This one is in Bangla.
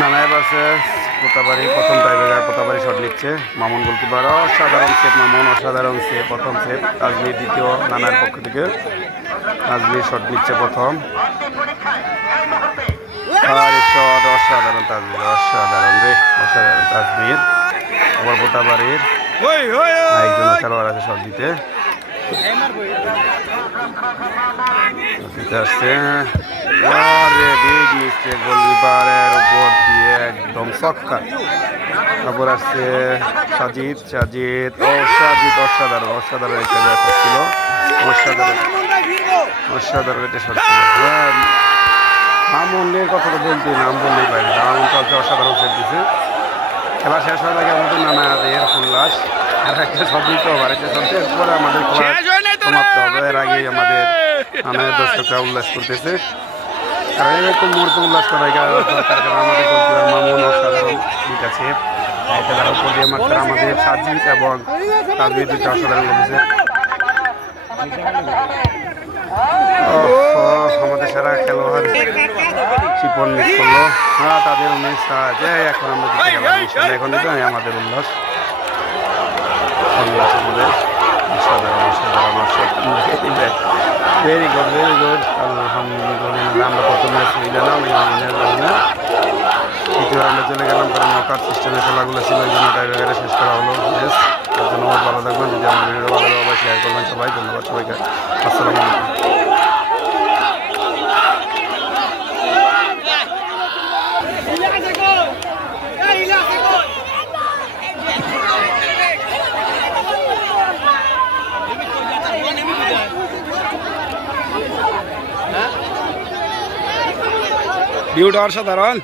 নানায় বাসে পোতাবাড়ি প্রথম টাইব্রেকার পোতাবাড়ি শট নিচ্ছে মামুন গোলকিপার অসাধারণ সেপ মামুন অসাধারণ সেপ প্রথম সেপ আজমির দ্বিতীয় নানার পক্ষ থেকে আজমির শট নিচ্ছে প্রথম আর শট অসাধারণ তাজমির অসাধারণ রে অসাধারণ তাজমির আবার পোতাবাড়ির একজন খেলোয়াড় আছে শট দিতে আসছে গোলকিপারের উপর দিয়ে একদম ছক্কা তারপর আসছে সাজিদ সাজিদ অসাধারণ অসাধারণ একটা ব্যাপার ছিল অসাধারণ অসাধারণ একটা শট ছিল মামুনের কথা তো বলতেই নাম বললেই পারি মামুন কালকে অসাধারণ সেট দিছে খেলা শেষ হওয়ার আগে আমাদের নানাদের উল্লাস আর একটা শট দিতে হবে আর একটা শট দেওয়ার পরে আমাদের খেলা সমাপ্ত হবে এর আগে আমাদের নানাদের দর্শকরা উল্লাস করতেছে কারণ একটু মুহূর্তে উল্লাস করা দরকার কারণ আমাদের মামুন অসাধারণ দুইটা সেট খেলার উপর দিয়ে মাত্র আমাদের সাজিদ এবং তাজমির দুইটা অসাধারণ করেছে আমাদের সারা খেলোয়াড় শিপন মিস করলো তাদের মিস এখন আমরা জিতে গেলাম এখন দিতে আমাদের উল্লাস উল্লাস আমাদের অসাধারণ অসাধারণ অসাধারণ ভেরি গুড আলহামদুলিল্লাহ আমরা প্রথম ম্যাচ নিলাম দ্বিতীয় রাউন্ডে চলে গেলাম কারণ নকআউট সিস্টেমে খেলাগুলো ছিল এই জন্য টাইব্রেকারে শেষ করা হলো ম্যাচ তার জন্য বহুত ভালো থাকবেন যদি আমার ভিডিওটা ভালো লাগবে শেয়ার করবেন সবাই ধন্যবাদ সবাইকে আসসালামু আলাইকুম ভিউটা অসাধারণ